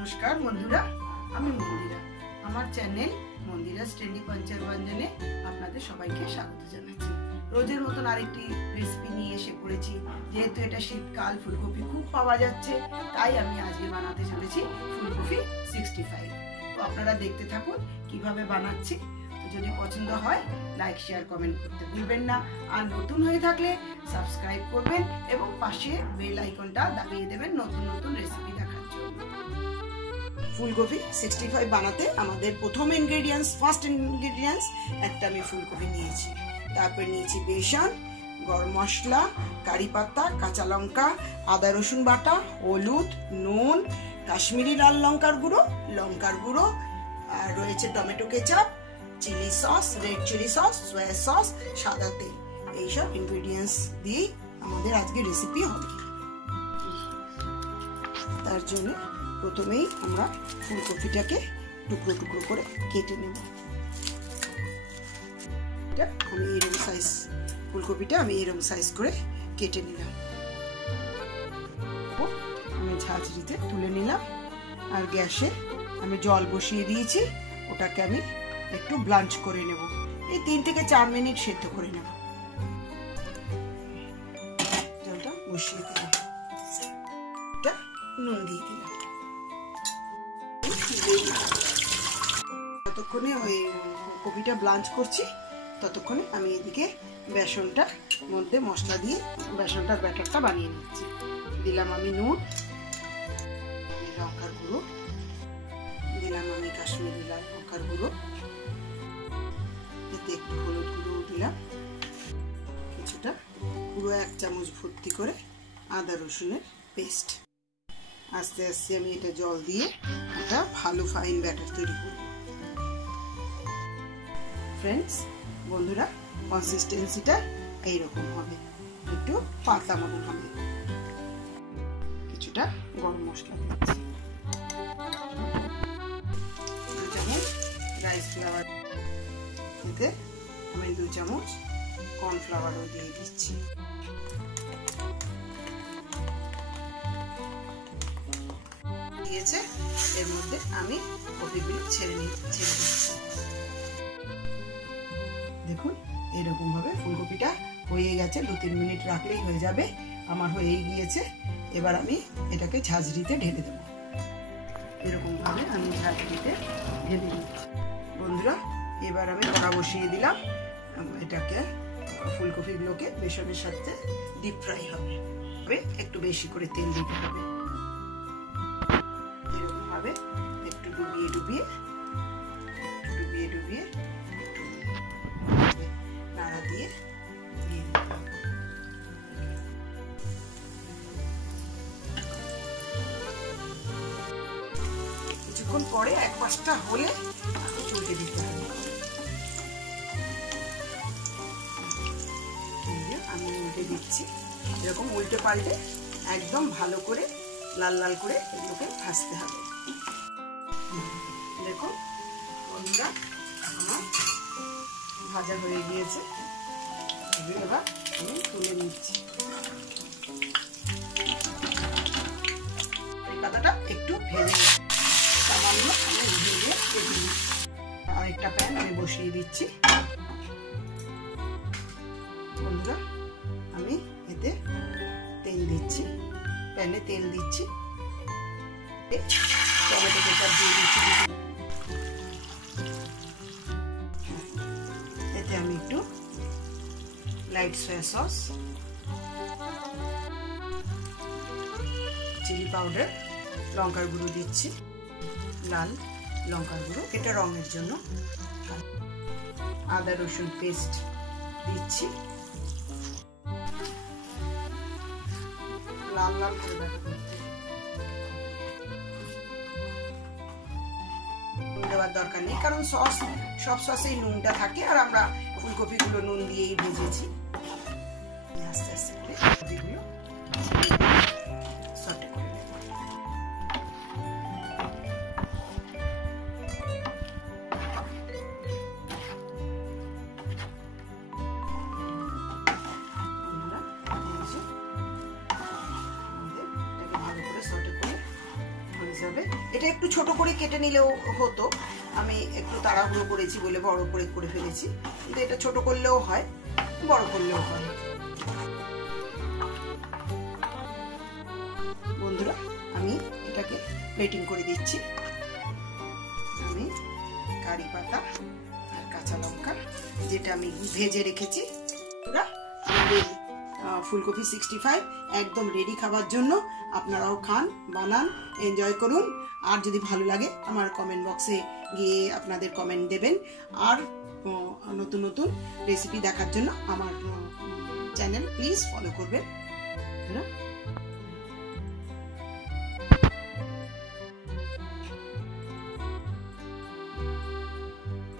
নমস্কার বন্ধুরা, আমি মন্দিরা। আমার চ্যানেল মন্দিরা ট্রেন্ডি পাঞ্চার ব্যঞ্জনে আপনাদের সবাইকে স্বাগত জানাচ্ছি। রোজের মতন আরেকটি রেসিপি নিয়ে এসে পড়েছি। যেহেতু এটা শীতকাল, ফুলকপি খুব পাওয়া যাচ্ছে, তাই আমি আজকে বানাতে চলেছি ফুলকপি 65। তো আপনারা দেখতে থাকুন কিভাবে বানাচ্ছি। যদি পছন্দ হয় লাইক, শেয়ার, কমেন্ট করতে ভুলবেন না। আর নতুন হয়ে থাকলে সাবস্ক্রাইব করবেন এবং পাশে বেল আইকনটা দাবিয়ে দেবেন নতুন নতুন রেসিপি দেখার জন্য। ফুলকপি 65 বানাতে আমাদের প্রথম ফার্স্ট ইনগ্রেডিয়েন্টস একটা আমি ফুলকপি নিয়েছি। তারপর নিয়েছি বেসন, গরম মশলা, কারি পাতা, কাঁচা লঙ্কা, আদা রসুন বাটা, হলুদ, নুন, কাশ্মীরি লাল লঙ্কার গুঁড়ো, আর রয়েছে tomato ketchup, chilli sauce, red chilli sauce, soya sauce, সাদা তেল। এইসব ইনগ্রেডিয়েন্টস দিয়ে আমাদের আজকে রেসিপি হবে। তার জন্য প্রথমেই আমরা ফুলকপিটাকে টুকরো টুকরো করে কেটে নেব। ফুলকপিটা আমি এরকম সাইজ করে কেটে নিলাম। আমি ঝাঁঝরিতে তুলে নিলাম। আর গ্যাসে আমি জল বসিয়ে দিয়েছি, ওটাকে আমি একটু ব্লাঞ্চ করে নেব। এই 3 থেকে 4 মিনিট সেদ্ধ করে নেব। জলটা বসিয়ে দিলাম, নুন দিয়ে দিলাম। ততক্ষণে ওই কপিটা ব্লাঞ্চ করছি, ততক্ষণে আমি এদিকে বেসনটার মধ্যে মশলা দিয়ে বেসনটার ব্যাটারটা বানিয়ে নিচ্ছি। দিলাম আমি নুন, লঙ্কার গুঁড়ো দিলাম, আমি কাশ্মীরি লাল লঙ্কার গুঁড়ো, এতে একটু হলুদ গুঁড়ো দিলাম, কিছুটা পুরো 1 চামচ ভর্তি করে আদা রসুনের পেস্ট। আস্তে আস্তে আমি এটা জল দিয়ে একটা ভালো ফাইন ব্যাটার তৈরি করব। ফ্রেন্ডস, বন্ধুরা, কনসিস্টেন্সিটা এইরকম হবে, একটু পাতলা মতন হবে। কিছুটা গরম মশলা দিচ্ছি, 2 চামচ রাইস ফ্লাওয়ার, এতে আমি 2 চামচ কর্নফ্লাওয়ারও দিয়ে দিচ্ছি। দিয়েছে, এর মধ্যে আমি কপিগুলো ছেড়ে দিচ্ছি। দেখুন এরকম ভাবে ফুলকপিটা হয়ে গেছে। 2-3 মিনিট রাখলেই হয়ে যাবে। আমার হয়ে গিয়েছে। এবার আমি এটাকে ঝাঁঝরিতে ঢেলে দেবো। এরকম ভাবে আমি ঝাঁঝরিতে ঢেলে দিচ্ছি। বন্ধুরা, এবার আমি কড়া বসিয়ে দিলাম। এটাকে ফুলকপিগুলোকে বেসনের সাথে ডিপ ফ্রাই হবে, একটু বেশি করে তেল দিতে হবে। এরকম ভাবে একটু ডুবিয়ে ডুবিয়ে একটু নাড়া দিয়ে দিয়ে দিতে হবে। কিছুক্ষণ পরে 1 পাশটা হলে উল্টে দিতে হবে। আমি উল্টে দিচ্ছি। এরকম উল্টে পাল্টে একদম ভালো করে লাল লাল করে এগুলোকে ভাজতে হবে। দেখুন বন্ধুরা, আমার ভাজা হয়ে গিয়েছে। এবার আমি তুলে নিচ্ছি। এই পাতাটা একটু ভেজে সামান্য আমি ভেজে কেটে নিচ্ছি। আরেকটা প্যান আমি বসিয়ে দিচ্ছি। বন্ধুরা, আমি এতে তেল দিচ্ছি, প্যানে তেল দিচ্ছি, টমেটো কেচাপ দিয়ে দিচ্ছি। এতে আমি একটু light soya sauce, chilli powder, লঙ্কার গুঁড়ো দিচ্ছি, লাল লঙ্কার গুঁড়ো, এটা রঙের জন্য, আদা রসুন পেস্ট দিচ্ছি। লাল লাল করে ব্যাটার করতে নুন দেওয়ার দরকার নেই, কারণ সব সসেই নুনটা থাকে, আর আমরা ফুলকপিগুলো নুন দিয়েই ভেজেছি। আস্তে আস্তে করে ফুলকপিগুলো সটে করে নেব। ভালো করে সটে করে হবে। এটা একটু ছোট করে কেটে নিলেও হতো, আমি একটু তাড়াহুড়ো করেছি বলে বড় করে ফেলেছি, কিন্তু এটা ছোট করলেও হয়, বড় করলেও হয়। বন্ধুরা, আমি এটাকে প্লেটিং করে দিচ্ছি। আমি কারি পাতা আর কাঁচা লঙ্কা, যেটা আমি ভেজে রেখেছি, আমাদের ফুলকপি 65 একদম রেডি খাবার জন্য। আপনারাও খান, বানান, এনজয় করুন। আর যদি ভালো লাগে আমার কমেন্ট বক্সে গিয়ে আপনাদের কমেন্ট দেবেন। আর নতুন নতুন রেসিপি দেখার জন্য আমার চ্যানেল প্লিজ ফলো করবেন।